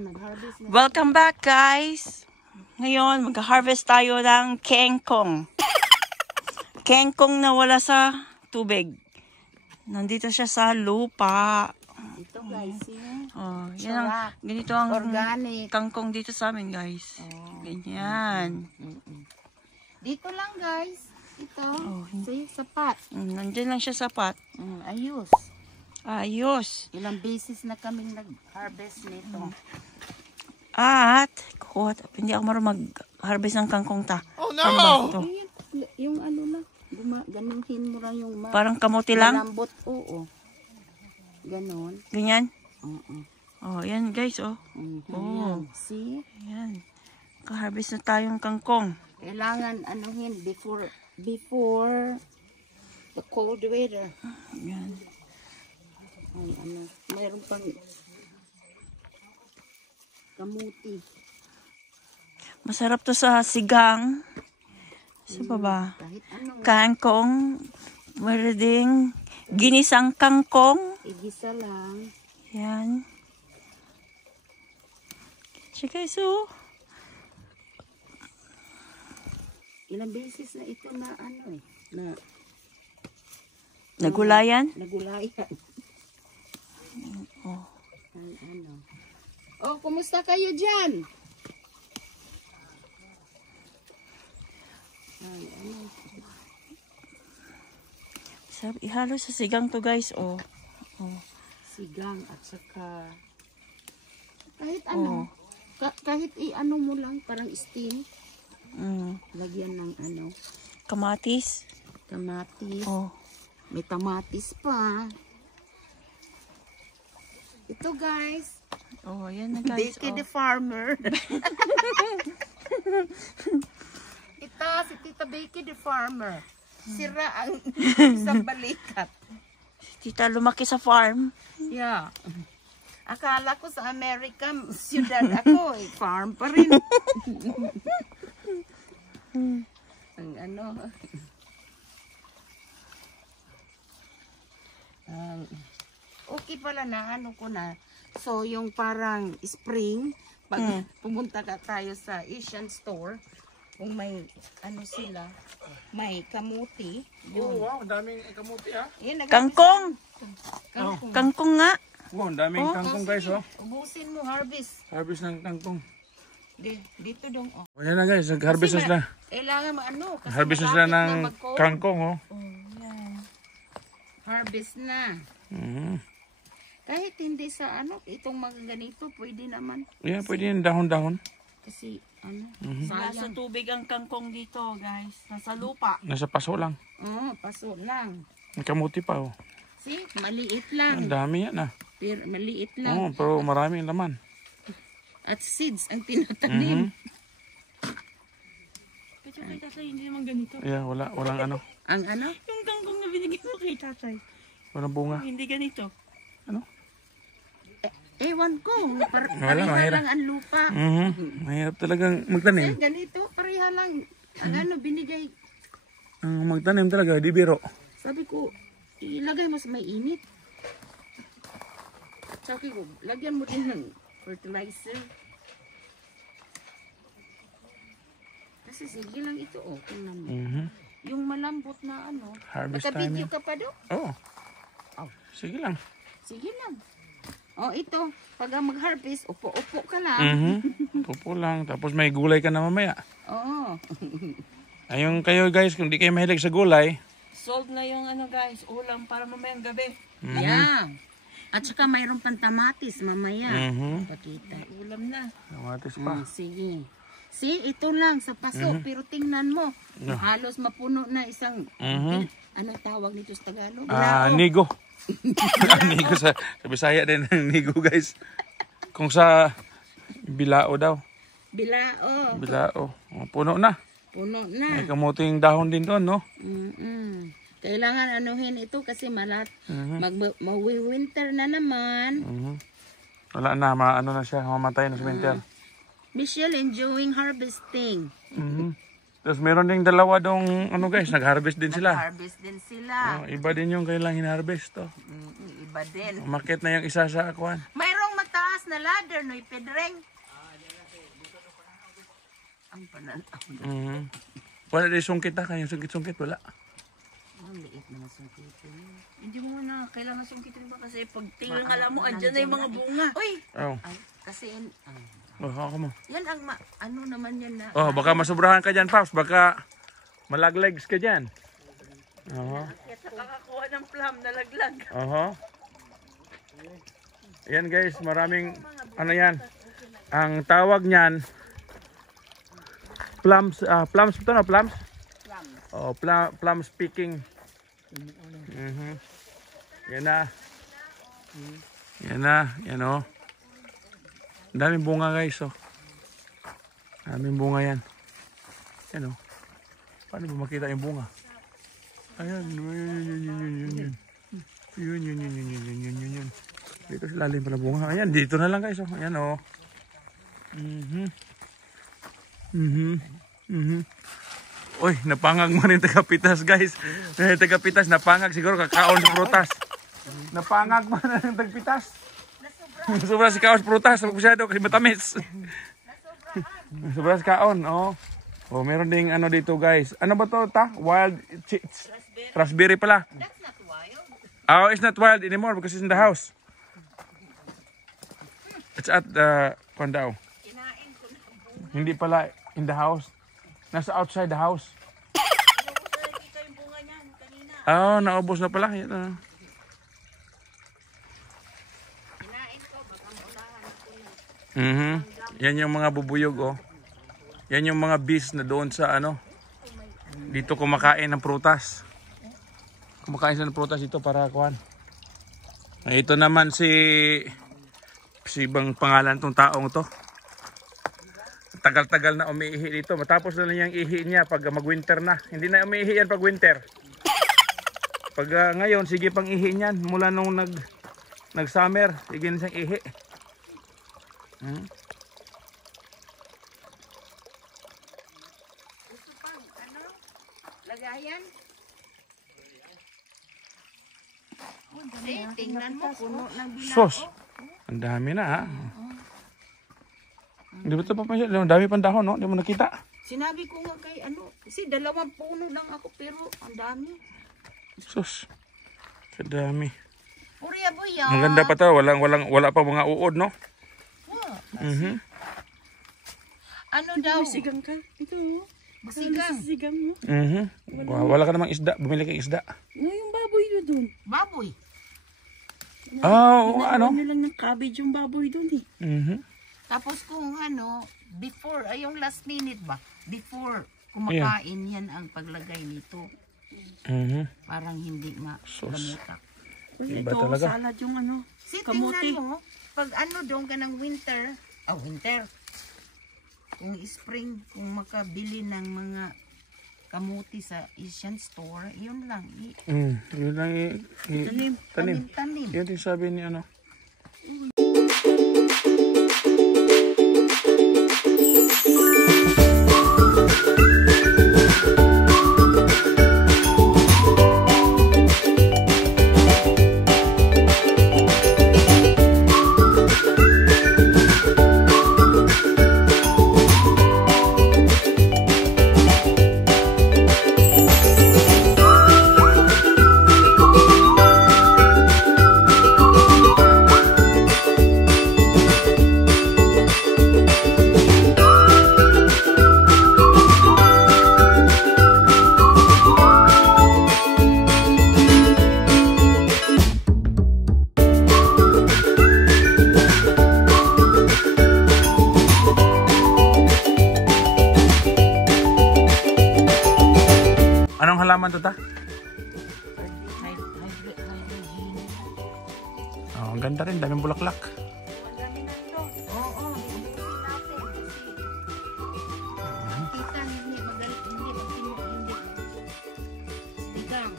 nag-harvest na. Welcome back, guys. Ngayon, mag-harvest tayo ng kangkong. Kangkong na wala sa tubig. Nandito siya sa lupa. Ito guys, Oh, yan ang, ganito ang organic. kangkong dito sa amin, guys. Ganyan. Dito lang guys. Ito. Oh, See, sapat. Nandyan lang siya sapat. Ayos. Ayos. Ilang beses na kaming nag-harvest nito. At, hindi ako marunong mag-harvest ng kangkong ta. Oh no! Yung ano na, ganuhin mo lang yung Parang kamote lang. malambot. Oo. Ganon. Ganyan. Oo. Oh, yan guys, oh. Oh. See? Yan. Ka-harvest na tayong kangkong. Kailangan anuhin before the cold weather. Yan. Ay, mayroon pang kamuti. Masarap to sa sigang. Sa baba. Kahit anong Kangkong. Meron ding ginisang kangkong. igisa lang. Yan. Siya guys, oh. Ilang beses na ito na na Nagulayan. nagulayan. Oh. Ay, Oh, kumusta kayo dyan? Ay, Sarap ihalo sa sigang to guys, oh. Oh. sigang at saka kahit kahit i-ano mo lang parang steam, lagyan ng Kamatis. kamatis. Oh. May tamatis pa. Ito guys, Oh, yan na guys. Becky Oh. the farmer. Ito si Tita Becky the farmer. Sira ang isang balikat. Tita lumaki sa farm. Yeah. Akala ko sa Amerika, siyudad ako, farm pa rin. Ang okay pala na, ko na. So, yung parang spring, pag pumunta ka tayo sa Asian store, kung may sila, may kamuti. Oh, wow, daming kamuti ha. Yan, Kangkong. Kangkong. Kangkong nga. Wow, daming kangkong guys, oh. Ubusin mo, harvest. Harvest ng kangkong. Dito dong, oh. O yan na guys, nag-harvest na sila. Kailangan kasi Harvest na sila malapit ng na mag-cold. kangkong, oh. Harvest na. Kahit hindi sa itong mga ganito, pwede naman. Yeah, pwede yung dahon-dahon. Kasi Nasa sayang. tubig ang kangkong dito, guys. Nasa lupa. Nasa paso lang. Paso lang. May kamuti pa, oh. See, maliit Ang lang. dami yan, ah. Pero maliit lang. Oh, pero maraming laman. At seeds ang tinatanim. Kasi kay tatay, hindi naman ganito. Yeah, walang ano. Ang Yung kangkong na binigay mo kay tatay. Walang bunga. Hindi ganito. ewan ko. Wala, Pareha mahirap. lang ang lupa. Mahirap talagang magtanim. Ganito, pareha lang. Ang binigay. Ang magtanim talaga, di biro. Sabi ko, ilagay mo sa may init. Sabi ko, lagyan mo din ng fertilizer. Kasi sige lang ito, tingnan mo. Yung malambot na Harvest time Naka-video yan. ka pa doon? Oo. Sige lang. Sige lang. Ito, pag mag-harvest, upo-upo ka lang. Pupo lang. Tapos may gulay ka na mamaya. Oo. Ayun kayo guys, kung di kayo mahilig sa gulay. Sold na yung guys, ulam para mamayang gabi. Yeah. At saka mayroon pang tamatis mamaya. Pakita. Ulam na. Kamatis pa. Sige. See, ito lang sa paso. Pero tingnan mo. Halos mapuno na isang... Anong tawag nito sa Tagalog? Nigo. Nigo sa Bisaya din ang nigo guys. Kung sa bilao daw. Bilao. Bilao. Puno na. Puno na. May kamuting dahon din doon, no? Kailangan anuhin ito kasi mag-winter na naman. Wala na, ano na siya, mamatay na sa winter. Michelle enjoying harvesting. Tapos meron ding dalawa dong, guys, nag-harvest din sila. Harvest din sila. Iba din yung kailang hinarvest to. Iba din. Umakit na yung isa sa akuan. Mayroong mataas na ladder, no, ipedreng. Ang pananaw. Wala din sungkit ha, kanyang sungkit-sungkit, wala. Ang liit na sungkitin. Hindi mo na kailangan sungkitin ba kasi pag tingnan ka lang mo, andyan na yung mga bunga. Uy! Oh. Ay, kasi, Ako mo. yan ang, ano naman yan na. Oh, baka masobrahan ka dyan, Paps. Baka malaglegs ka dyan. Nakakakuha ng plum na laglag. Yan guys, maraming, ano yan, ang tawag niyan, plums, plums ito na, plums? Oh, plum speaking. Yan na. Yan o. Daming bunga guys, oh. Daming bunga yan. Yan o. Paano ba makita yung bunga? Ayan, yun. Dito sa lalim pala bunga. Ayan, dito na lang guys, oh. Ayan o. Uy, napangag mo rin tagapitas guys. Tagapitas, napangag siguro kakaon sa prutas. Napangag mo na rin tagapitas. Sobra si kaon sa prutas. Masyado kasi matamis. Sobra si kaon, oh. Oh, meron ding ano dito guys. Ano ba to ta? Wild raspberry pala. That's not wild. Oh, it's not wild anymore because it's in the house. It's at the Pandao. Hindi pala in the house. Nasa outside the house. Oh, naubos na pala. Kinain ko, baka maulahan ko. Yan yung mga bubuyog, oh. Yan yung mga bees na doon sa ano. Dito kumakain ng prutas. Kumakain sila ng prutas dito para kuhan. Ito naman si bang pangalan tong taong to. Tagal-tagal na umiihi dito. Matapos na lang yung ihi niya pag mag-winter na. Hindi na umiihi yan pag winter. Pag ngayon, sige pang ihi niyan. Mula nung nag-summer, sige na siyang ihi. Gusto pang, ano? Lagayan? Tingnan mo, puno ng bilao. Sos! Ang dami na ha. Hindi ba ito papansin? Ang dami pang dahon, no? Hindi mo nakita. Sinabi ko nga kay ano, kasi 2 puno lang ako pero ang dami. Sos! Kadami. Puriya buya. Ang ganda pa to. Wala pa mga uod, no? Wow. Ano daw? Sigang ka. Ito. Sigang. Sigang mo. Wala ka namang isda. Bumili kang isda. Ano yung baboy doon dun? Baboy. Oh, ano? Ano lang ng cabbage yung baboy doon eh. Tapos kung ano, before, ay yung last minute ba? Before kumakain yan ang paglagay nito. Parang hindi malamutak. Iba Ito, talaga. salad yung ano. Si Kamuti. tingnan mo, pag ano doon ka ng winter, kung spring, kung makabili ng mga kamuti sa Asian store, yun lang. Yun lang tanim. Tanim. Yun yung sabi ni ano. Anong halaman to ta? Oh, ang ganda rin, daming bulaklak. Oo, kita hindi magalit, hindi magtinok, hindi. Sigang.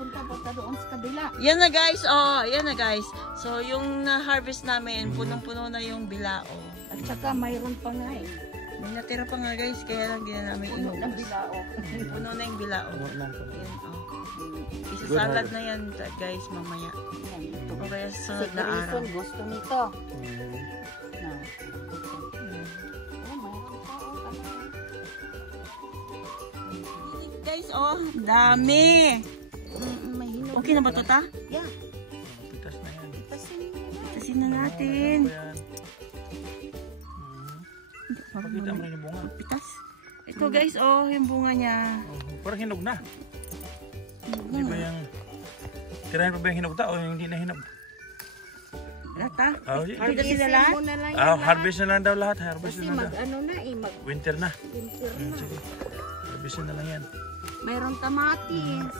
Punta doon sa kabila. Yan na guys, oh, yan na guys. So yung na-harvest namin, punong-puno na yung bilao. At saka mayroon pa nga eh. May natira pa nga guys, kaya lang gina namin Puno ng inubos. bilao. Puno na yung bilao. Yan, oh. Isasalad na yan guys mamaya. Yan, ito. O kaya sa sunod Si na araw. Grayson gusto nito. No. Oh, mayroon pa. Guys, oh, dami. May hinog. Okay na ba ito, ta? Yeah. Pitas na yan. Ipasin mo na. Tasin na natin. Ayan. Pakita mo rin yung bunga. Pitas. Ito guys, oh, yung bunga niya. Parang hinog na. Hindi ba yung... Tirahin pa ba yung hinog ta o yung hindi na hinog? Lata? Oh, Harvest na lang? mo na lang Ah, yan, harvest na lang daw lahat. Harvest Kasi na lang daw. mag-ano na eh, Winter na. mag-winter na. Sige. Harvest na lang yan. Mayroon kamatis.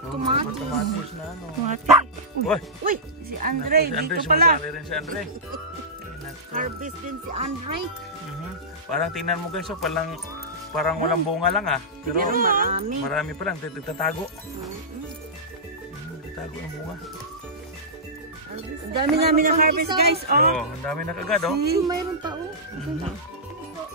Oh, Kamatis. Kamatis na ano. Tumati. Uy! Uy, si Andre, Si Andre, dito pala. sumasali rin si Andre. Ay, naku. Harvest din si Andre. Parang tingnan mo guys, oh, parang walang bunga lang ah. Pero Pero marami. marami pa lang, tatago. Tatago ang bunga. Ang dami namin ng harvest guys, oh. Oh, ang dami na kagad oh. Ay, mayroon pa oh.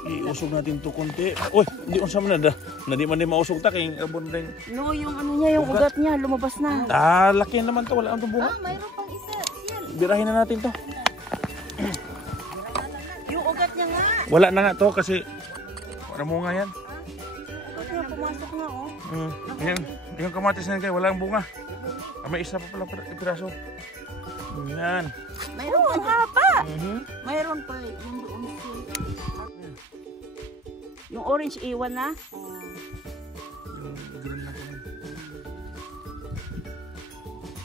Iusog natin to konti. Uy, hindi ko sama na. Na di man din mausog ta kay abon din. No, yung ano niya, yung ugat niya, lumabas na. Ah, laki naman to, wala ang bunga. Mayroon pang isa. Yan. Birahin na natin to. Yung ugat niya nga. Wala na nga to kasi wala bunga yan. Ugat niya, pumasok na, oh. Yung kamatis na yan kayo, wala ang bunga. Ah, may isa pa pala piraso. Yan. Mayroon Oh, pa. ang haba. Mayroon pa yung doon siya. Yung orange iwan na. Yung green na yun.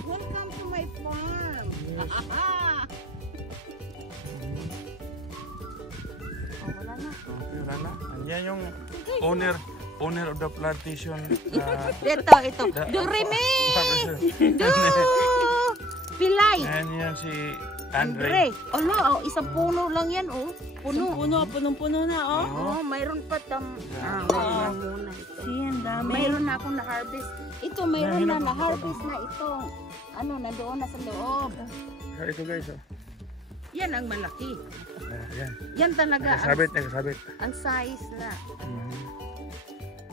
Welcome to my farm. Oh, wala na. Okay, wala na. Yan yung owner of the plantation. Ito. Durimi! Du! Pilay! Yan yan si Andre. Andre. Oh, isang puno lang yan oh. Punong-puno na, oh. Oh, mayroon pa Ah. mayroon muna ito. See, ang dami. Mayroon na akong na-harvest. Ito, mayroon na na-harvest na itong ano, nandoon na sa loob. Ito guys oh. Yan ang malaki. Yan. Yan talaga ang, Nakasabit. ang size na.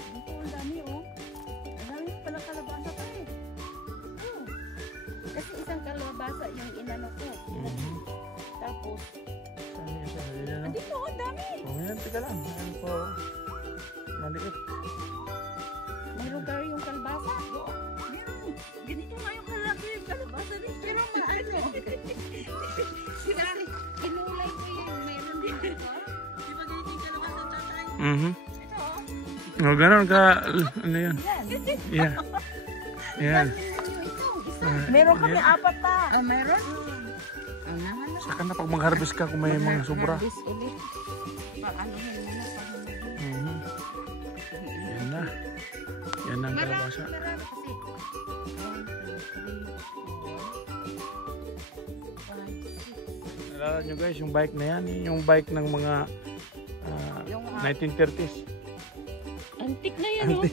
Dito, ang dami, oh. Ang dami pala kalabasa pa eh. Oh. Kasi isang kalabasa yung inano ko. Tapos, Andito, oh, ang dami. Oh, yan, teka lang. Yan po. Maliit. mayroon ka rin yung kalabasa. Meron. Ganito nga yung kalaki yung kalabasa rin. Pero maano. Kinulay ko yung meron din ito. Di ba ganito yung kalabasa, tatay? Ito, oh. Oh, ganun ka. Ano yan? Yeah. Yan. Meron kami apat pa. Oh, meron? Ang naman na. Saka na pag mag-harvest ka kung may mga sobra. Harvest ulit. Paanohin mo na. Yan na. Yan ang kalabasa. Marami kasi. 1, 2, 3, 4, 5, 6. Alala nyo guys, yung bike na yan. Yung bike ng mga Yung 1930s. Antik na yan, oh.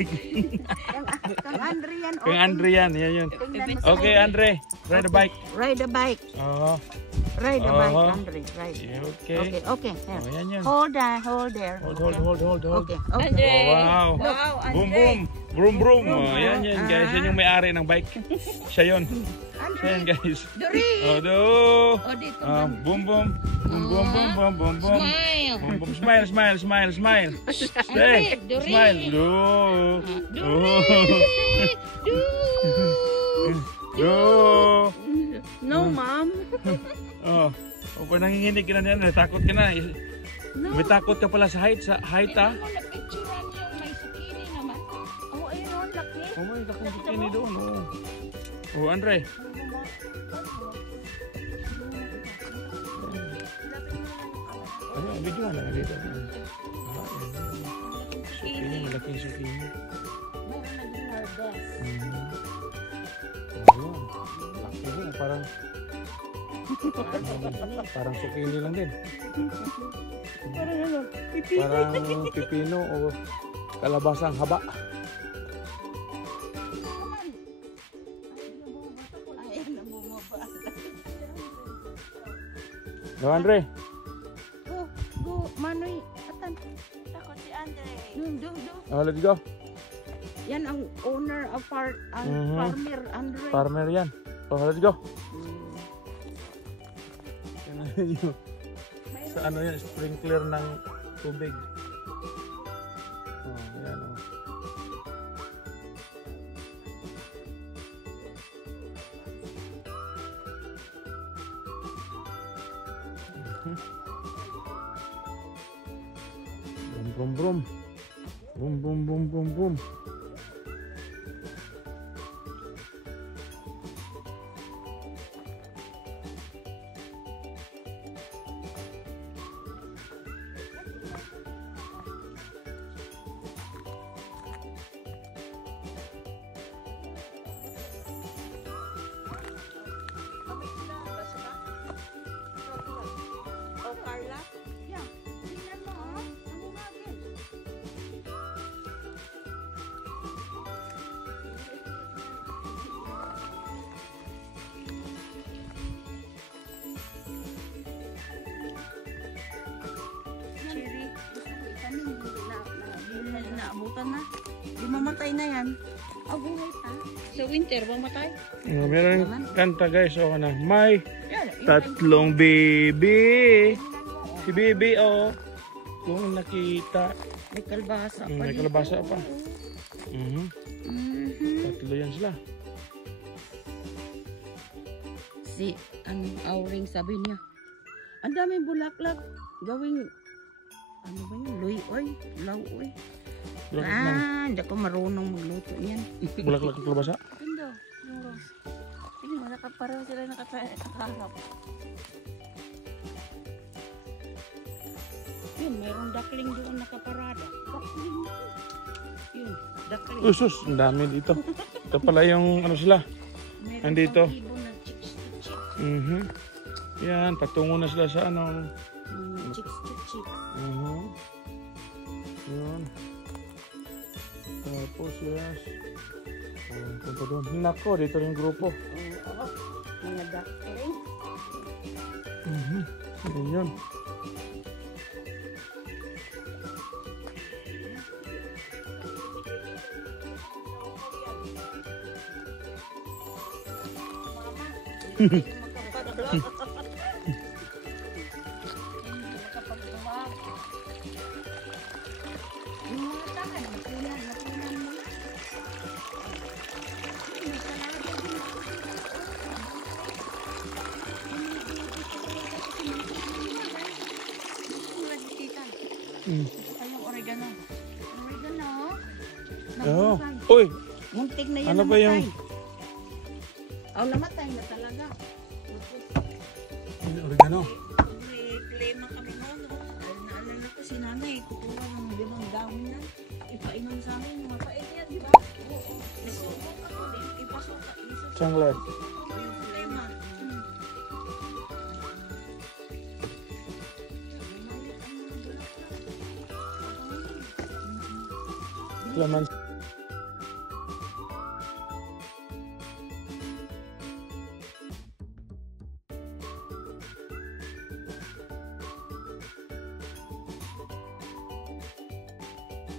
Kang Andre yan. Kay Andre yan. Yan yun. Tingnan mo sa Okay, Andre. Ride the bike. Ride the bike. Oo. Ride the bike, Oo. Andre. Ride. Okay. Okay. Oh, yan yun. Hold there. Hold. Okay. Andre. Oh, wow. Wow, Boom, Andre. boom. Vroom, vroom. Oh, yan guys. Yan yung may-ari ng bike. Siya yun. Siya yan guys. Dori. Oh, do. O dito. Boom, boom. Boom, boom, boom, boom, boom, boom. Smile. Boom, boom. Smile. Stay. Dori. Smile. Do. Do. No, ma'am. Oh. O pa nanginginig ka na yan. Takot ka na. May takot ka pala sa height. Ah. Ano na picturean yung may zucchini naman? Oh, ayun, laki. Oh, may laking zucchini doon. Oh, Andre. Ayun, video na dito. Zucchini, malaking zucchini. Meron naging harvest. Ayun. Laki din. Parang zucchini lang din. Parang ano, Parang pipino o kalabasang haba. Ay, namumaba. No, Andre. Go, Manoy. Atan. takot si Andre. Do. Oh, let's go. Yan ang owner of Mhm. farmer Andre. Farmer yan. Oh, let's go. Yan na yun. Sa ano yan, sprinkler ng tubig. Oh, yan oh. Brum brum brum. Brum brum brum brum brum. Oh, Carla? Yeah. Tingnan mo, oh. Ano natin? Cherry. Gusto ko itanim. Naabutan na. Di mamatay na yan. Oh, buhay pa. Sa winter, mamatay? Oh, meron kanta guys, oh na. May Yan. tatlong baby. Si baby oh. Kung nakita. May kalbasa pa May dito. kalabasa pa. Mhm. Mhm. Tatlo yan sila. Si, Auring sabi niya, ang daming bulaklak. Gawing, ano ba yun? Luyoy? Lauoy? Bulaklak ng Hindi ako marunong magluto niyan. bulaklak ng kalabasa. Ganda. Yung rose. Tingnan mo, nakapareho sila nakaharap. Yun, mayroong duckling doon nakaparada. Duckling. Yun, duckling. Usus, ang dami dito. Ito pala yung ano sila. Meron andito. pang ibon na chicks to chicks. Mhm. Yan, patungo na sila sa ano. Chicks to chicks. Mhm. Yun. Tapos yes. Oh, punta doon. Nako, dito rin grupo. Oo, mga duckling. Mhm. Ayun. Yung mga tahan, natunan mo. Mm. Ito yung oregano. Oregano. Oh. Nabukan. Uy, Muntik na yan Ano ba namatay. yung- Namatay na talaga. oregano. May plema kami noon. Naalala ko si nanay, kukuha ng limang dahon niya. Ipainom sa amin, mapait yan, di ba? Nasubok ako, ipasuka. Sanglat. Yung plema. Laman.